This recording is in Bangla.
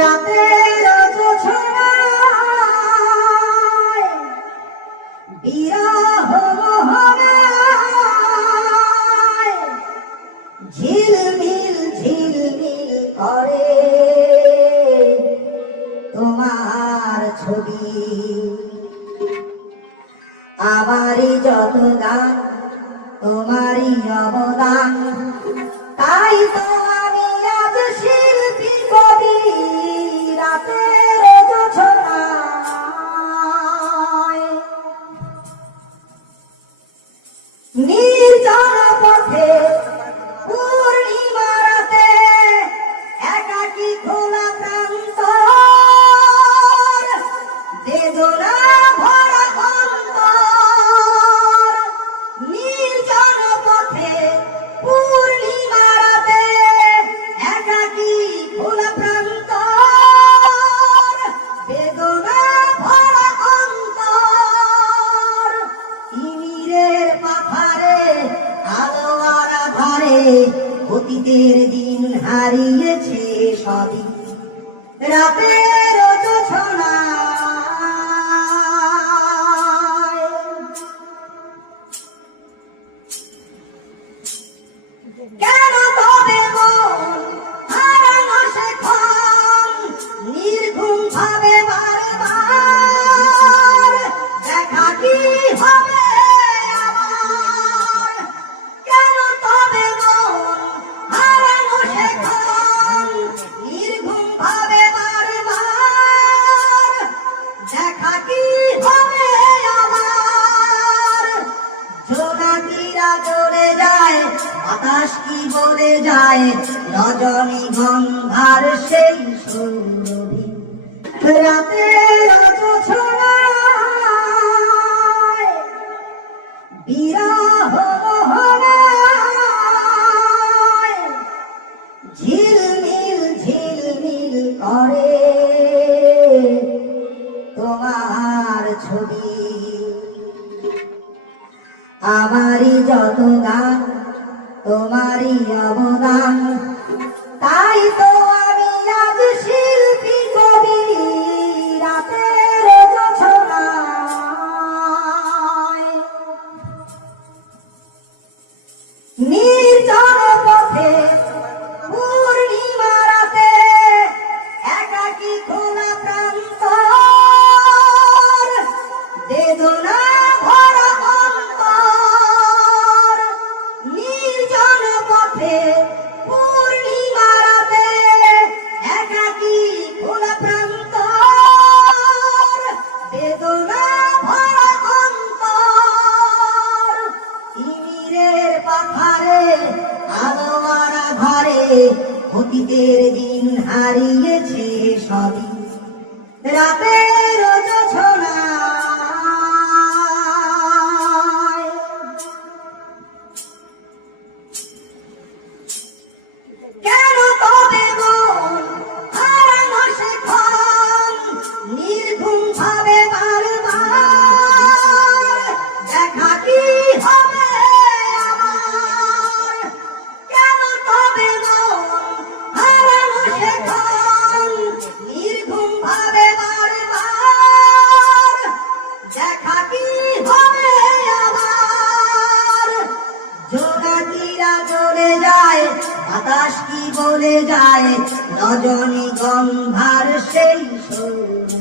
রাতের জোছনায় বিরহ মোহনায় ঝিলমিল ঝিলমিল করে তোমার ছবি। আমারই যত গান তোমারই অবদান, তাই তো আমি আজ শিল্পী কবি। রাতের জোছনায় নির্জন পথে পূর্ণিমা রাতে একাকী খোলা প্রান্তর, বেদনা ভরা অন্তর। নির্জন পথে পূর্ণিমা রাতে একাকী খোলা প্রান্তর, বেদনা ভরা অন্তর। তিমিরের পাথারে আলো আর আধারে অতীতের দিন হারিয়েছে সবই। রাতের জোছনায় কেন তবে মন হারানো সেক্ষণ নির্ঘুম ভাবে বারবার? দেখা কি হবে আমার? কেন তবে মন হারানো সেক্ষণ নির্ঘুম ভাবে বারবার? দেখা কি হবে আমার? জোনাকিরা জ্বলে যায়, বাতাস কি বলে যায়, রজনীগন্ধার সেই সুরভি। রাতের জোছনায় বিরহ মোহনায় ঝিলমিল ঝিলমিল করে তোমার ছবি। আমারই যত গান তোমারই অবদান, তাই তো আমি আজ শিল্পী কবি। রাতের জোছনায় নির্জন পথে পূর্ণিমা রাতে একাকী খোলা প্রান্তর, বেদনা ভরা অন্তর। নির্জন পথে পূর্ণিমা রাতে একাকী খোলা প্রান্তর, বেদনা ভরা অন্তর। তিমিরের পাথারে আলো আর আধারে অতীতের দিন হারিয়েছে সবই। রাতের জোছনায় কেন তবে মন হারানো সেক্ষণ নির্ঘুম ভাবে বারবার? দেখা কি হবে আমার? কেন তবে মন হারানো সেক্ষণ নির্ঘুম ভাবে বারবার? দেখা কি হবে আমার? জোনাকিরা জ্বলে যায়, বাতাস কি বলে যায়, রজনীগন্ধার সেই সুর।